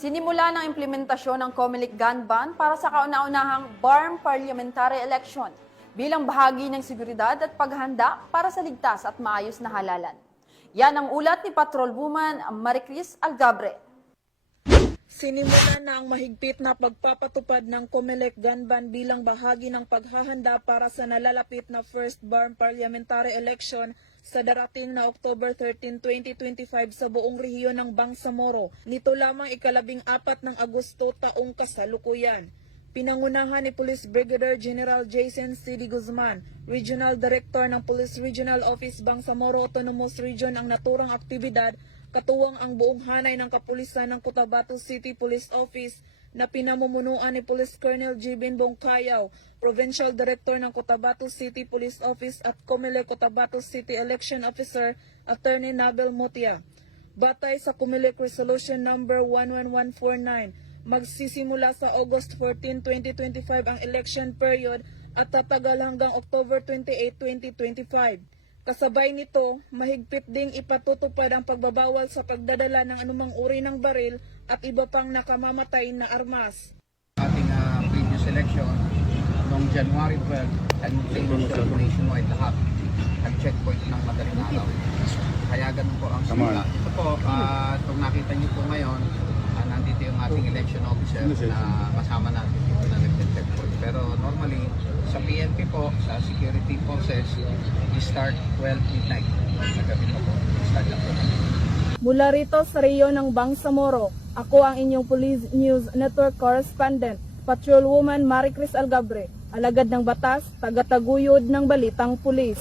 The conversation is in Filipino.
Sinimula ng implementasyon ng COMELEC gun ban para sa kauna-unahang BARM parliamentary election bilang bahagi ng seguridad at paghanda para sa ligtas at maayos na halalan. Yan ang ulat ni Patrolwoman Maricris Algabre. Sinimula na ang mahigpit na pagpapatupad ng COMELEC gun ban bilang bahagi ng paghahanda para sa nalalapit na first BARM parliamentary election sa darating na October 13, 2025 sa buong rehiyon ng Bangsamoro. Nito lamang ika-14 ng Agosto taong kasalukuyan. Pinangunahan ni Police Brigadier General Jason C. Guzman, Regional Director ng Police Regional Office Bangsamoro Autonomous Region ang naturang aktibidad, katuwang ang buong hanay ng kapulisan ng Cotabato City Police Office na pinamumunuan ni Police Colonel Jibin Bongkayaw, Provincial Director ng Cotabato City Police Office at COMELEC Cotabato City Election Officer, Attorney Nabel Motia. Batay sa COMELEC Resolution Number 11149, magsisimula sa August 14, 2025 ang election period at tatagal hanggang October 28, 2025. Kasabay nito, mahigpit ding ipatutupad ang pagbabawal sa pagdadala ng anumang uri ng baril at iba pang nakamamatay na armas. Ating previous election noong January 12, nag-implementation nationwide lahat ang checkpoint ng madaling araw. Kaya ganun po ang simula. Ito po, itong nakita niyo po ngayon, nandito yung ating election officer na kasama natin dito na nag-checkpoint. Pero normally, sa PNP po, sa security forces, we start 12 midnight. Nagabi pa po, start lang po natin. Mula rito sa rehiyon ng Bangsamoro, ako ang inyong Police News Network Correspondent, Patrolwoman Maricris Algabre, alagad ng batas, tagataguyod ng balitang pulis.